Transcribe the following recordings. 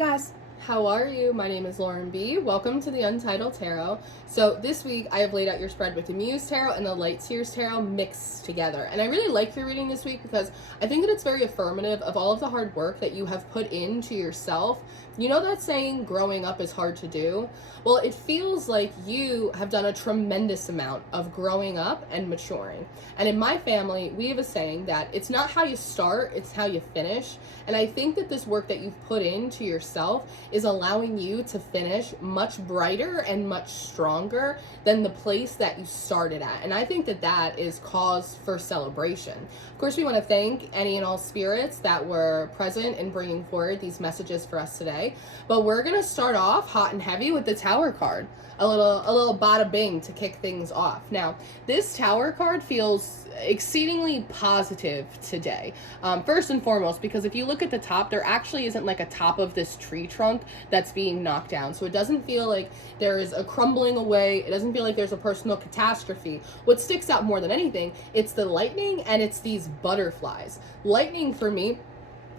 Guys, how are you? My name is Lauren B. Welcome to the Untitled Tarot. So this week I have laid out your spread with the Muse Tarot and the Light Seers Tarot mixed together. And I really like your reading this week because I think that it's very affirmative of all of the hard work that you have put into yourself. You know that saying, growing up is hard to do? Well, it feels like you have done a tremendous amount of growing up and maturing. And in my family, we have a saying that it's not how you start, it's how you finish. And I think that this work that you've put into yourself is allowing you to finish much brighter and much stronger than the place that you started at. And I think that that is cause for celebration. Of course, we want to thank any and all spirits that were present in bringing forward these messages for us today. But we're going to start off hot and heavy with the Tower card. A little bada bing to kick things off. Now, this Tower card feels exceedingly positive today. First and foremost, because if you look at the top, there actually isn't like a top of this tree trunk that's being knocked down. So it doesn't feel like there is a crumbling away. It doesn't feel like there's a personal catastrophe. What sticks out more than anything, it's the lightning and it's these butterflies. Lightning for me,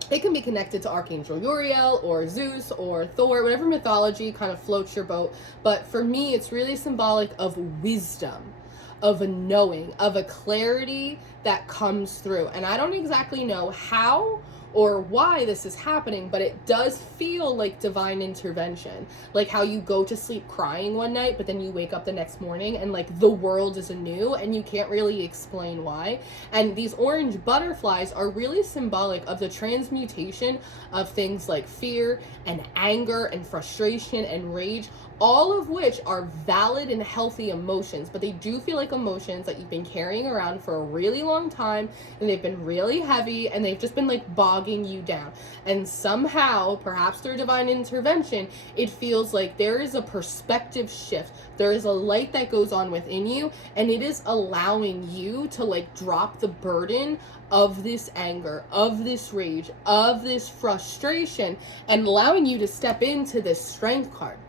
it can be connected to Archangel Uriel or Zeus or Thor, whatever mythology kind of floats your boat. But for me, it's really symbolic of wisdom, of a knowing, of a clarity that comes through. And I don't exactly know how or why this is happening, but it does feel like divine intervention. Like how you go to sleep crying one night, but then you wake up the next morning and like the world is anew and you can't really explain why. And these orange butterflies are really symbolic of the transmutation of things like fear and anger and frustration and rage, all of which are valid and healthy emotions, but they do feel like emotions that you've been carrying around for a really long time, and they've been really heavy, and they've just been like bogging you down. And somehow, perhaps through divine intervention, it feels like there is a perspective shift. There is a light that goes on within you, and it is allowing you to like drop the burden of this anger, of this rage, of this frustration, and allowing you to step into this Strength card.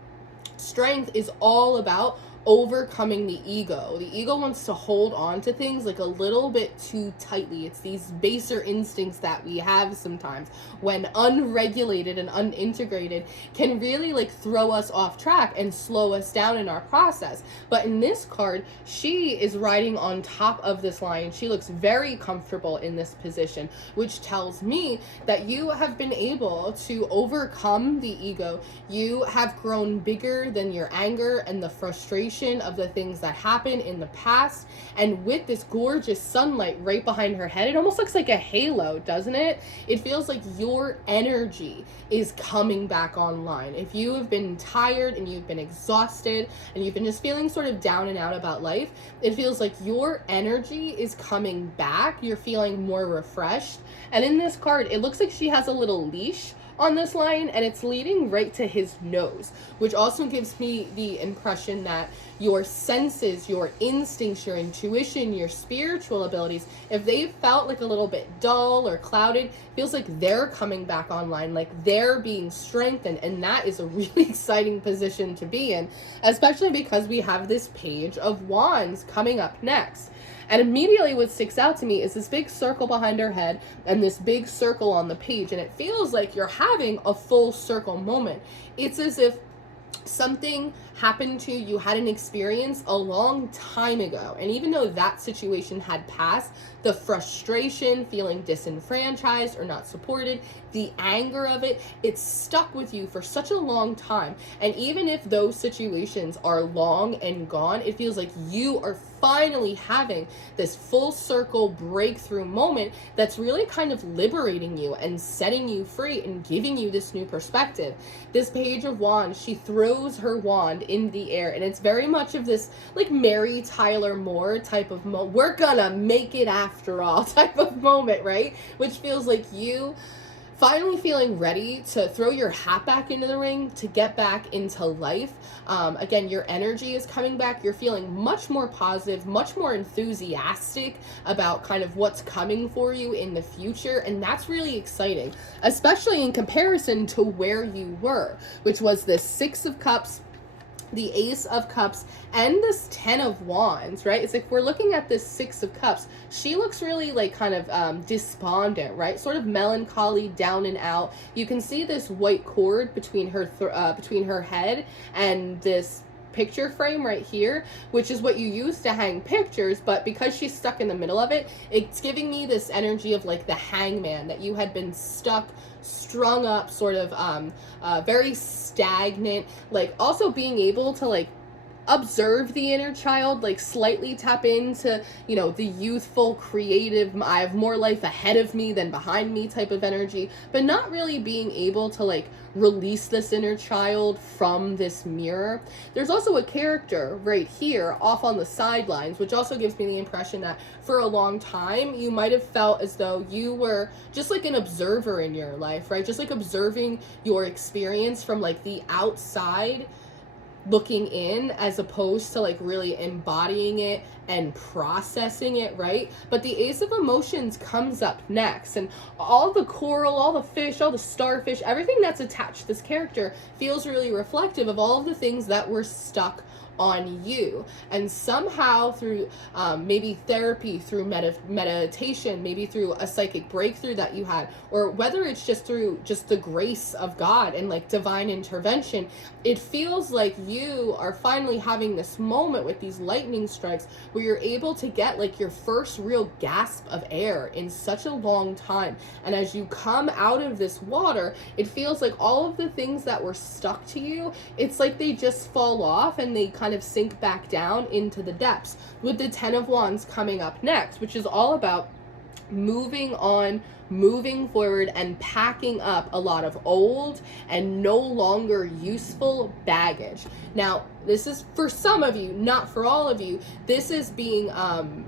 Strength is all about overcoming the ego. The ego wants to hold on to things like a little bit too tightly. It's these baser instincts that we have sometimes when unregulated and unintegrated can really like throw us off track and slow us down in our process. But in this card, she is riding on top of this lion. She looks very comfortable in this position, which tells me that you have been able to overcome the ego. You have grown bigger than your anger and the frustration of the things that happened in the past. And with this gorgeous sunlight right behind her head, it almost looks like a halo, doesn't it? It feels like your energy is coming back online. If you have been tired and you've been exhausted and you've been just feeling sort of down and out about life, it feels like your energy is coming back. You're feeling more refreshed. And in this card, it looks like she has a little leash on this lion, and it's leading right to his nose, which also gives me the impression that your senses, your instincts, your intuition, your spiritual abilities, if they felt like a little bit dull or clouded, feels like they're coming back online, like they're being strengthened. And that is a really exciting position to be in, especially because we have this Page of Wands coming up next. And immediately what sticks out to me is this big circle behind her head and this big circle on the page. And it feels like you're having a full circle moment. It's as if something happened to you, had an experience a long time ago. And even though that situation had passed, the frustration, feeling disenfranchised or not supported, the anger of it, it's stuck with you for such a long time. And even if those situations are long and gone, it feels like you are finally having this full circle breakthrough moment that's really kind of liberating you and setting you free and giving you this new perspective. This Page of Wands, she throws her wand in the air, and it's very much of this like Mary Tyler Moore type of we're gonna make it after all type of moment, right? Which feels like you finally feeling ready to throw your hat back into the ring, to get back into life. Again, your energy is coming back. You're feeling much more positive, much more enthusiastic about kind of what's coming for you in the future. And that's really exciting, especially in comparison to where you were, which was this Six of Cups the Ace of Cups and this 10 of Wands, right? It's like we're looking at this 6 of Cups. She looks really like kind of despondent, right? Sort of melancholy, down and out. You can see this white cord between her head and this picture frame right here, which is what you use to hang pictures, but because she's stuck in the middle of it, it's giving me this energy of like the hangman, that you had been stuck, strung up, sort of very stagnant, like also being able to like observe the inner child, like slightly tap into, you know, the youthful, creative, I have more life ahead of me than behind me type of energy, but not really being able to like release this inner child from this mirror. There's also a character right here off on the sidelines, which also gives me the impression that for a long time you might have felt as though you were just like an observer in your life, right? Just like observing your experience from like the outside looking in, as opposed to like really embodying it and processing it, right? But the Ace of Emotions comes up next, and all the coral, all the fish, all the starfish, everything that's attached to this character feels really reflective of all of the things that were stuck on you. And somehow through maybe therapy, through meditation, maybe through a psychic breakthrough that you had, or whether it's just through just the grace of God and like divine intervention, it feels like you are finally having this moment with these lightning strikes where you're able to get like your first real gasp of air in such a long time. And as you come out of this water, it feels like all of the things that were stuck to you, it's like they just fall off and they kind of sink back down into the depths, with the 10 of Wands coming up next, which is all about moving on, moving forward, and packing up a lot of old and no longer useful baggage. Now, this is for some of you, not for all of you. This is being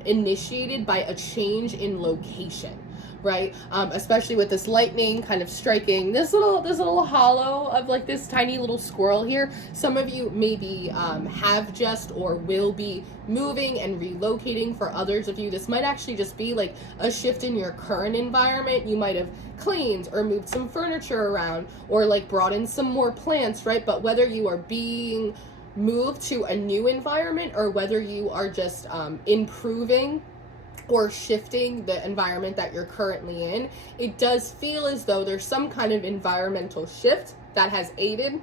initiated by a change in location, right? Especially with this lightning kind of striking this little hollow of like this tiny little squirrel here. Some of you maybe have just or will be moving and relocating. For others of you, this might actually just be like a shift in your current environment. You might have cleaned or moved some furniture around, or like brought in some more plants, right? But whether you are being moved to a new environment, or whether you are just improving or shifting the environment that you're currently in, it does feel as though there's some kind of environmental shift that has aided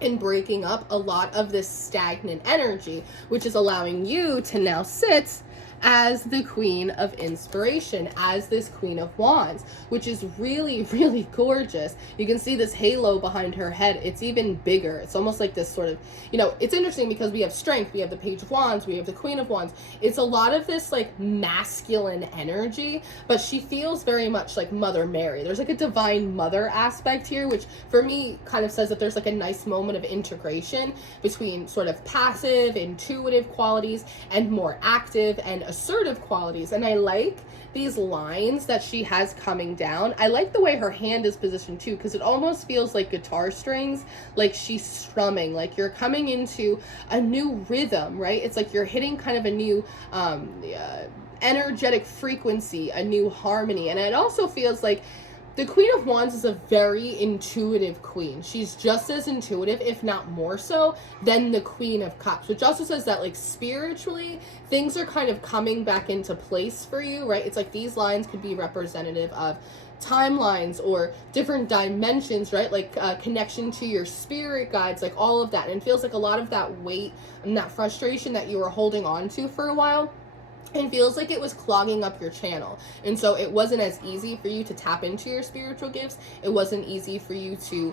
in breaking up a lot of this stagnant energy, which is allowing you to now sit as the Queen of Inspiration, as this Queen of Wands, which is really, really gorgeous. You can see this halo behind her head. It's even bigger. It's almost like this sort of, you know, it's interesting because we have Strength, we have the Page of Wands, we have the Queen of Wands. It's a lot of this like masculine energy, but she feels very much like Mother Mary. There's like a divine mother aspect here, which for me kind of says that there's like a nice moment of integration between sort of passive, intuitive qualities and more active and assertive qualities. And I like these lines that she has coming down. I like the way her hand is positioned too, because it almost feels like guitar strings, like she's strumming, like you're coming into a new rhythm, right? It's like you're hitting kind of a new energetic frequency, a new harmony. And it also feels like the Queen of Wands is a very intuitive queen. She's just as intuitive, if not more so, than the Queen of Cups, which also says that like spiritually, things are kind of coming back into place for you, right? It's like these lines could be representative of timelines or different dimensions, right? Like connection to your spirit guides, like all of that. And it feels like a lot of that weight and that frustration that you were holding on to for a while, it feels like it was clogging up your channel. And so it wasn't as easy for you to tap into your spiritual gifts. It wasn't easy for you to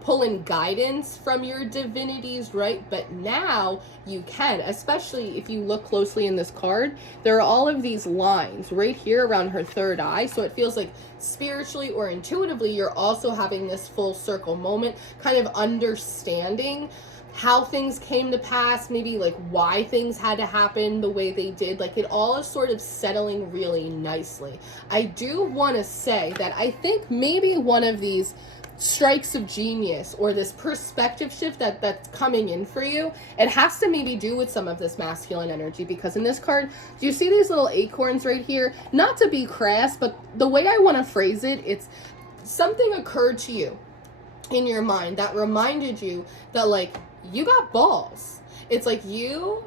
pull in guidance from your divinities, right? But now you can, especially if you look closely in this card. There are all of these lines right here around her third eye. So it feels like spiritually or intuitively, you're also having this full circle moment, kind of understanding how things came to pass, maybe like why things had to happen the way they did. Like it all is sort of settling really nicely. I do want to say that I think maybe one of these strikes of genius or this perspective shift that's coming in for you, it has to maybe do with some of this masculine energy, because in this card, do you see these little acorns right here? Not to be crass, but the way I want to phrase it, it's something occurred to you in your mind that reminded you that like you got balls. It's like you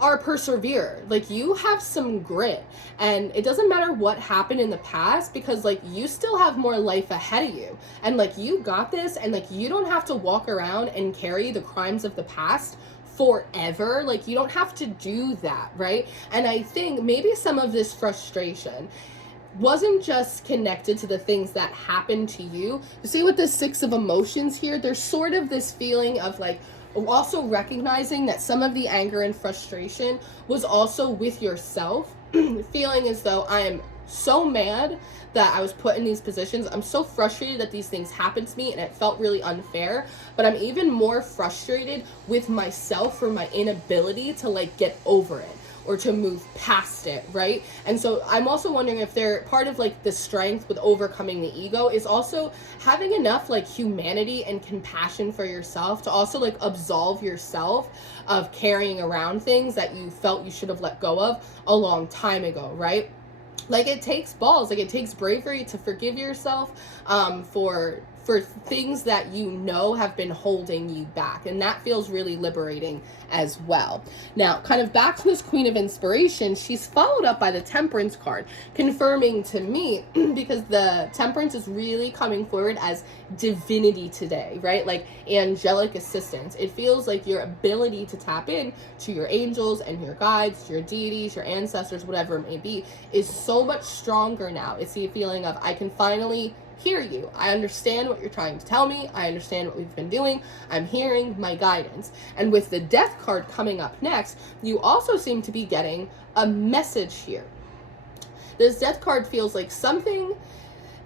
are a perseverer. Like, you have some grit, and it doesn't matter what happened in the past, because like you still have more life ahead of you, and like you got this, and like you don't have to walk around and carry the crimes of the past forever. Like, you don't have to do that, right? And I think maybe some of this frustration wasn't just connected to the things that happened to you. You see with the Six of Emotions here, there's sort of this feeling of like also recognizing that some of the anger and frustration was also with yourself, feeling as though I am so mad that I was put in these positions. I'm so frustrated that these things happened to me and it felt really unfair, but I'm even more frustrated with myself for my inability to like get over it or to move past it, right? And so I'm also wondering if they're part of like the strength with overcoming the ego is also having enough like humanity and compassion for yourself to also like absolve yourself of carrying around things that you felt you should have let go of a long time ago, right? Like, it takes balls, like it takes bravery to forgive yourself for things that you know have been holding you back, and that feels really liberating as well. Now, kind of back to this Queen of Inspiration, she's followed up by the Temperance card, confirming to me because the Temperance is really coming forward as divinity today, right? Like angelic assistance. It feels like your ability to tap in to your angels and your guides, your deities, your ancestors, whatever it may be, is so much stronger now. It's the feeling of, I can finally hear you. I understand what you're trying to tell me. I understand what we've been doing. I'm hearing my guidance. And with the Death card coming up next, you also seem to be getting a message here. This Death card feels like something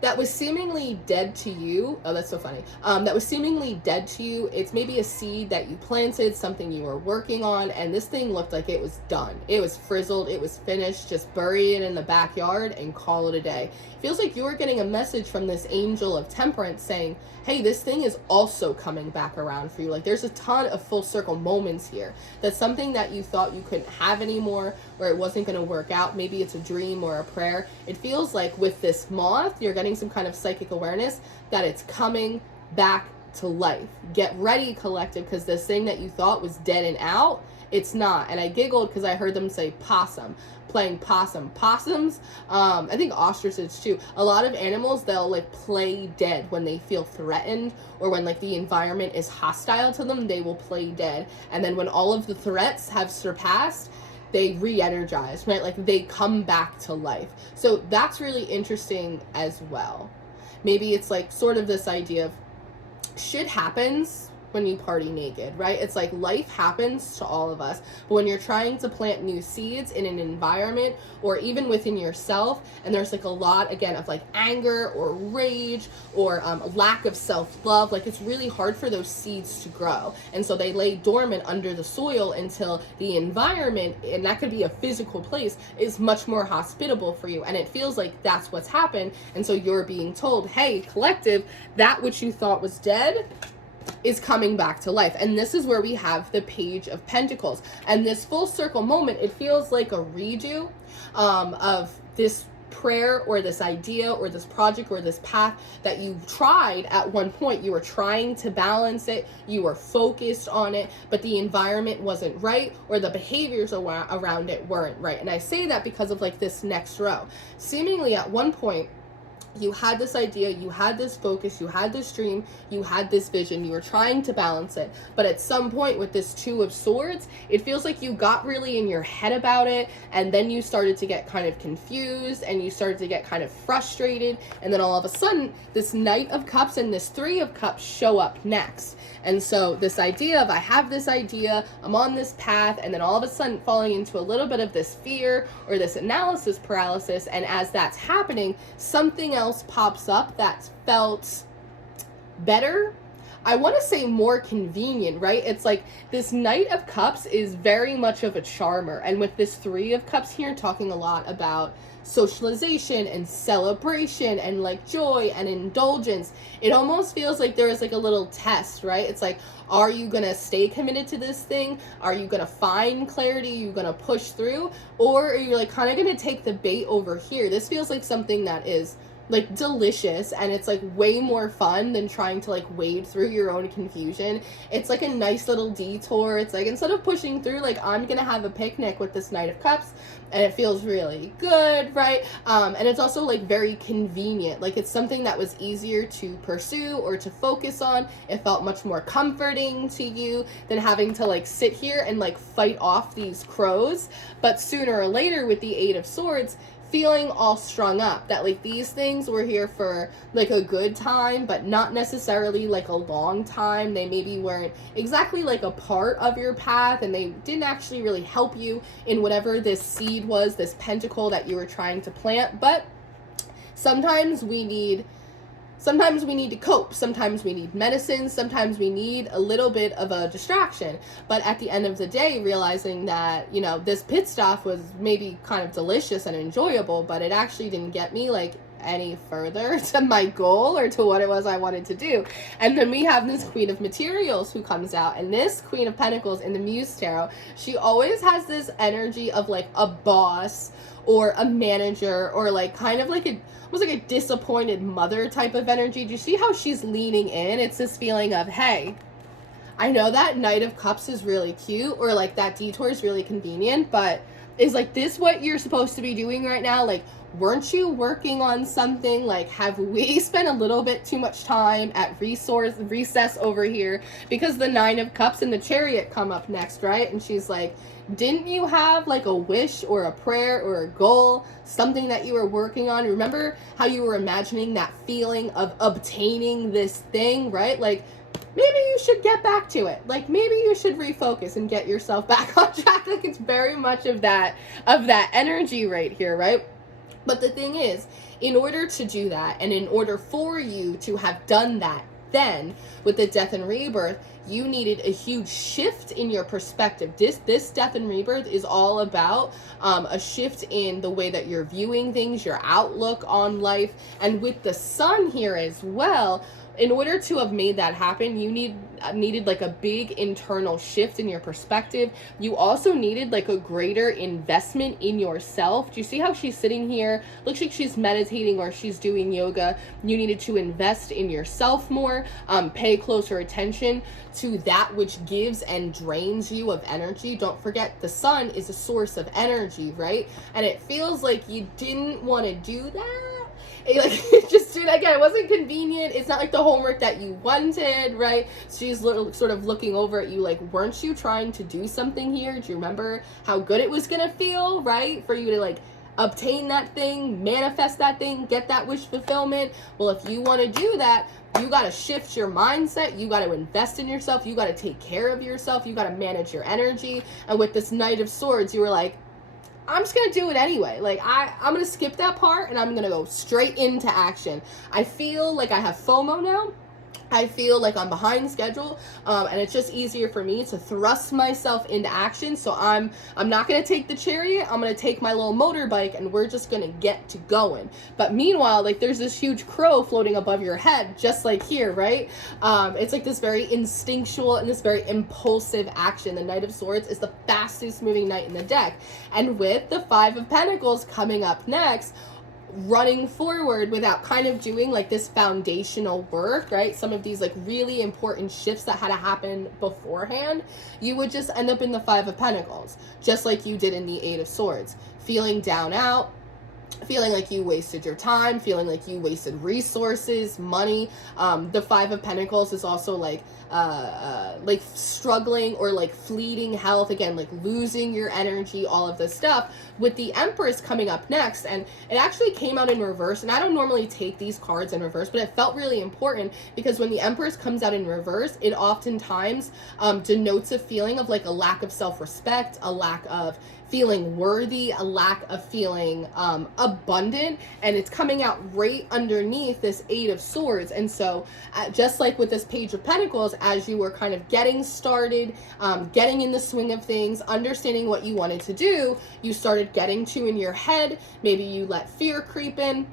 that was seemingly dead to you. Oh, that's so funny. That was seemingly dead to you. It's maybe a seed that you planted, something you were working on, and this thing looked like it was done. It was frizzled, it was finished. Just bury it in the backyard and call it a day. It feels like you're getting a message from this angel of temperance saying, hey, this thing is also coming back around for you. Like, there's a ton of full circle moments here. That's something that you thought you couldn't have anymore, or it wasn't going to work out. Maybe it's a dream or a prayer. It feels like with this moth, you're getting some kind of psychic awareness that it's coming back to life. Get ready, collective, because this thing that you thought was dead and out, it's not. And I giggled because I heard them say possum, playing possum. Possums, I think ostriches too. A lot of animals, they'll like play dead when they feel threatened, or when like the environment is hostile to them, they will play dead. And then when all of the threats have surpassed, they re-energize, right? Like, they come back to life. So that's really interesting as well. Maybe it's like sort of this idea of shit happens when you party naked, right? It's like life happens to all of us, but when you're trying to plant new seeds in an environment or even within yourself, and there's like a lot, again, of like anger or rage or lack of self-love, like it's really hard for those seeds to grow. And so they lay dormant under the soil until the environment, and that could be a physical place, is much more hospitable for you. And it feels like that's what's happened. And so you're being told, hey, collective, that which you thought was dead is coming back to life. And this is where we have the Page of Pentacles. And this full circle moment, it feels like a redo of this prayer or this idea or this project or this path that you tried at one point. You were trying to balance it, you were focused on it, but the environment wasn't right, or the behaviors around it weren't right. And I say that because of like this next row. Seemingly at one point, you had this idea, you had this focus, you had this dream, you had this vision, you were trying to balance it. But at some point with this Two of Swords, it feels like you got really in your head about it, and then you started to get kind of confused, and you started to get kind of frustrated, and then all of a sudden, this Knight of Cups and this Three of Cups show up next. And so this idea of, I have this idea, I'm on this path, and then all of a sudden falling into a little bit of this fear or this analysis paralysis, and as that's happening, something else pops up that felt better. I want to say more convenient, right? It's like this Knight of Cups is very much of a charmer, and with this Three of Cups here, talking a lot about socialization and celebration and like joy and indulgence, it almost feels like there is like a little test, right? It's like, are you gonna stay committed to this thing? Are you gonna find clarity? Are you gonna push through? Or are you like kind of gonna take the bait over here? This feels like something that is like delicious, and it's like way more fun than trying to like wade through your own confusion. It's like a nice little detour. It's like, instead of pushing through, like, I'm gonna have a picnic with this Knight of Cups, and it feels really good, right? And it's also like very convenient. Like, it's something that was easier to pursue or to focus on. It felt much more comforting to you than having to like sit here and like fight off these crows. But sooner or later, with the Eight of Swords, feeling all strung up, that like these things were here for like a good time, but not necessarily like a long time. They maybe weren't exactly like a part of your path, and they didn't actually really help you in whatever this seed was, this pentacle that you were trying to plant. But sometimes we need to cope. Sometimes we need medicine. Sometimes we need a little bit of a distraction. But at the end of the day, realizing that, you know, this pit stop was maybe kind of delicious and enjoyable, but it actually didn't get me like any further to my goal or to what it was I wanted to do. And then we have this Queen of Materials who comes out, and this Queen of Pentacles in the Muse Tarot, she always has this energy of like a boss or a manager, or like kind of like almost like a disappointed mother type of energy. Do you see how she's leaning in? It's this feeling of, hey, I know that Knight of Cups is really cute, or like that detour is really convenient, but is like this what you're supposed to be doing right now? Like, weren't you working on something? Like, have we spent a little bit too much time at recess over here? Because the Nine of Cups and the Chariot come up next, right? And she's like, didn't you have like a wish or a prayer or a goal, something that you were working on? Remember how you were imagining that feeling of obtaining this thing, right? Like, maybe you should get back to it. Like, maybe you should refocus and get yourself back on track. Like, it's very much of that energy right here, right? But the thing is, in order to do that, and in order for you to have done that, then with the Death and Rebirth, you needed a huge shift in your perspective. This Death and Rebirth is all about a shift in the way that you're viewing things, your outlook on life. And with the Sun here as well, in order to have made that happen, you needed like a big internal shift in your perspective. You also needed like a greater investment in yourself. Do you see how she's sitting here? Looks like she's meditating or she's doing yoga. You needed to invest in yourself more, pay closer attention to that which gives and drains you of energy. Don't forget, the Sun is a source of energy, right? And it feels like you didn't want to do that. Like, just do it again. It wasn't convenient. It's not like the homework that you wanted, right? She's sort of looking over at you like, weren't you trying to do something here? Do you remember how good it was gonna feel, right? For you to like obtain that thing, manifest that thing, get that wish fulfillment. Well, if you want to do that, you got to shift your mindset. You got to invest in yourself. You got to take care of yourself. You got to manage your energy. And with this Knight of Swords, you were like, I'm just going to do it anyway. Like, I'm going to skip that part and I'm going to go straight into action. I feel like I have FOMO now. I feel like I'm behind schedule, and it's just easier for me to thrust myself into action. So I'm not going to take the Chariot. I'm going to take my little motorbike, and we're just going to get to going. But meanwhile, like, there's this huge crow floating above your head, just like here, right? It's like this very instinctual and this very impulsive action. The Knight of Swords is the fastest moving knight in the deck. And with the Five of Pentacles coming up next, running forward without kind of doing like this foundational work, right? Some of these like really important shifts that had to happen beforehand, you would just end up in the Five of Pentacles, just like you did in the Eight of Swords, feeling down out, feeling like you wasted your time, feeling like you wasted resources, money. The Five of Pentacles is also like struggling or like fleeting health, again, like losing your energy, all of this stuff. With the Empress coming up next, and it actually came out in reverse, and I don't normally take these cards in reverse, but it felt really important because when the Empress comes out in reverse, it oftentimes denotes a feeling of like a lack of self-respect, a lack of feeling worthy, a lack of feeling abundant, and it's coming out right underneath this Eight of Swords. And so just like with this Page of Pentacles, as you were kind of getting started, getting in the swing of things, understanding what you wanted to do, you started getting to in your head, maybe you let fear creep in,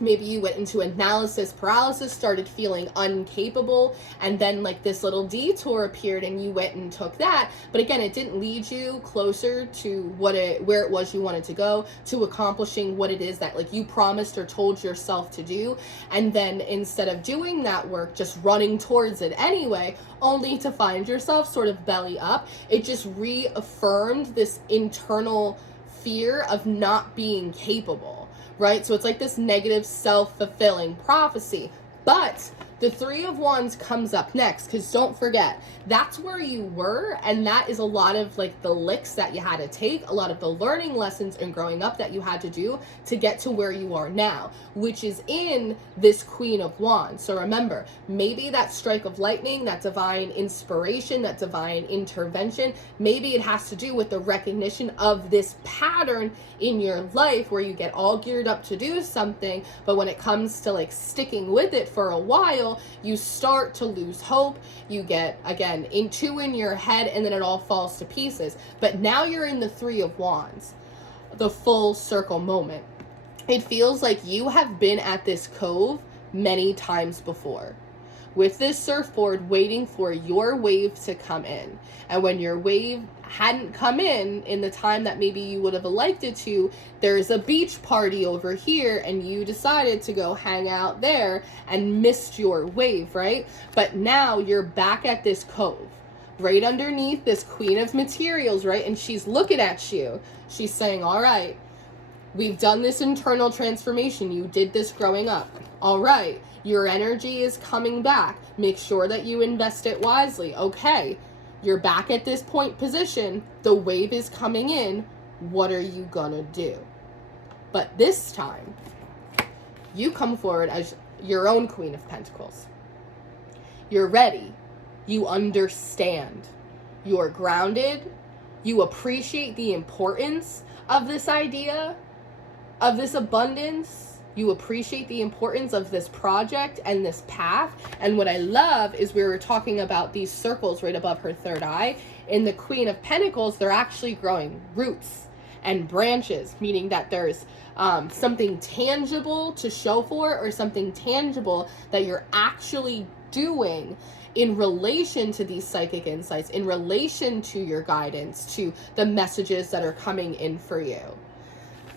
Maybe you went into analysis paralysis, started feeling incapable, and then like this little detour appeared and you went and took that. But again, it didn't lead you closer to where it was you wanted to go, to accomplishing what it is that like you promised or told yourself to do. And then instead of doing that work, just running towards it anyway, only to find yourself sort of belly up. It just reaffirmed this internal fear of not being capable, right? So it's like this negative self-fulfilling prophecy. But the Three of Wands comes up next, because don't forget, that's where you were, and that is a lot of like the licks that you had to take, a lot of the learning lessons and growing up that you had to do to get to where you are now, which is in this Queen of Wands. So remember, maybe that strike of lightning, that divine inspiration, that divine intervention, maybe it has to do with the recognition of this pattern in your life where you get all geared up to do something, but when it comes to like sticking with it for a while, you start to lose hope. You get, again, in your head, and then it all falls to pieces. But now you're in the Three of Wands, the full circle moment. It feels like you have been at this cove many times before, with this surfboard waiting for your wave to come in. And when your wave hadn't come in the time that maybe you would have liked it to, there's a beach party over here and you decided to go hang out there and missed your wave, right? But now you're back at this cove, right underneath this Queen of Materials, right? And she's looking at you. She's saying, all right, we've done this internal transformation. You did this growing up. All right, your energy is coming back. Make sure that you invest it wisely. Okay, you're back at this point position. The wave is coming in. What are you gonna do? But this time, you come forward as your own Queen of Pentacles. You're ready. You understand. You're grounded. You appreciate the importance of this idea, of this abundance. You appreciate the importance of this project and this path. And what I love is we were talking about these circles right above her third eye. In the Queen of Pentacles, they're actually growing roots and branches, meaning that there's something tangible to show for, or something tangible that you're actually doing in relation to these psychic insights, in relation to your guidance, to the messages that are coming in for you.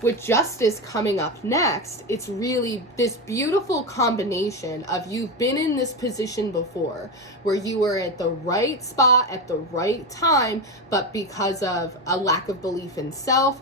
With Justice coming up next, it's really this beautiful combination of you've been in this position before where you were at the right spot at the right time, but because of a lack of belief in self,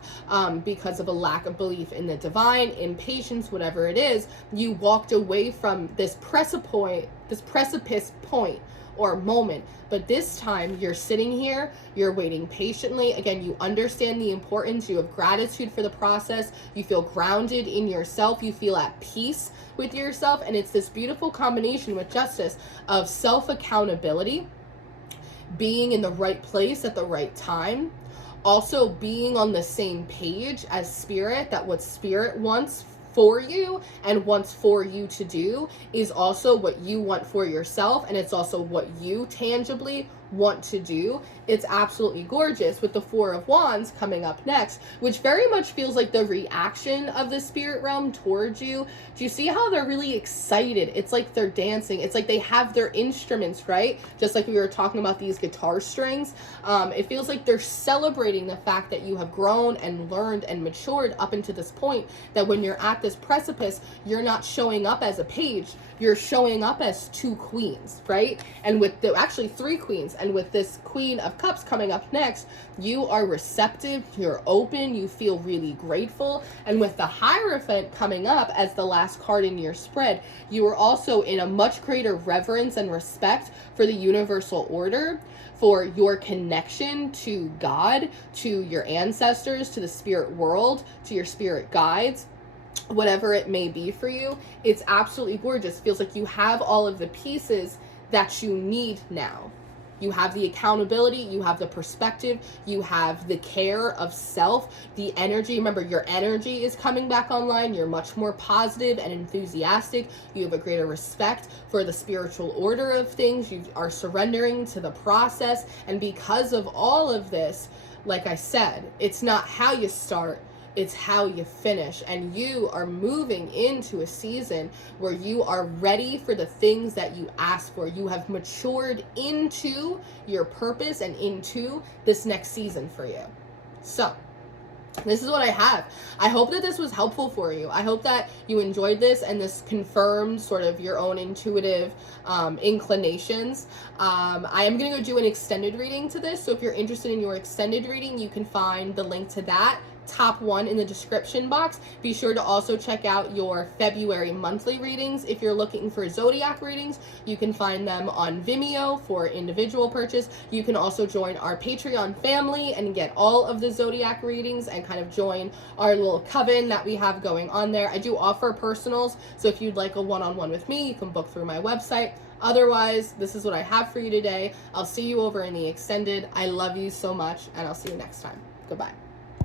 because of a lack of belief in the divine, impatience, whatever it is, you walked away from this precipice point or moment. But this time you're sitting here, you're waiting patiently. Again, you understand the importance, you have gratitude for the process, you feel grounded in yourself, you feel at peace with yourself. And it's this beautiful combination with Justice of self-accountability, being in the right place at the right time, also being on the same page as Spirit, that what Spirit wants for you and wants for you to do is also what you want for yourself, and it's also what you tangibly want to do. It's absolutely gorgeous with the Four of Wands coming up next, which very much feels like the reaction of the spirit realm towards you. Do you see how they're really excited? It's like they're dancing. It's like they have their instruments, right? Just like we were talking about these guitar strings. It feels like they're celebrating the fact that you have grown and learned and matured up into this point, that when you're at this precipice, you're not showing up as a page, you're showing up as two queens, right? And with the actually three queens, and with this Queen of Cups coming up next, you are receptive, you're open, you feel really grateful. And with the Hierophant coming up as the last card in your spread, you are also in a much greater reverence and respect for the universal order, for your connection to God, to your ancestors, to the spirit world, to your spirit guides, whatever it may be for you. It's absolutely gorgeous. Feels like you have all of the pieces that you need now. You have the accountability, you have the perspective, you have the care of self, the energy. Remember, your energy is coming back online. You're much more positive and enthusiastic. You have a greater respect for the spiritual order of things. You are surrendering to the process. And because of all of this, like I said, it's not how you start, it's how you finish. And you are moving into a season where you are ready for the things that you ask for. You have matured into your purpose and into this next season for you. So this is what I have. I hope that this was helpful for you. I hope that you enjoyed this and this confirmed sort of your own intuitive inclinations. I am going to go do an extended reading to this. So if you're interested in your extended reading, you can find the link to that top one in the description box. Be sure to also check out your February monthly readings. If you're looking for Zodiac readings, you can find them on Vimeo for individual purchase. You can also join our Patreon family and get all of the Zodiac readings and kind of join our little coven that we have going on there. I do offer personals, so if you'd like a one-on-one with me, you can book through my website. Otherwise, this is what I have for you today. I'll see you over in the extended. I love you so much, and I'll see you next time. Goodbye.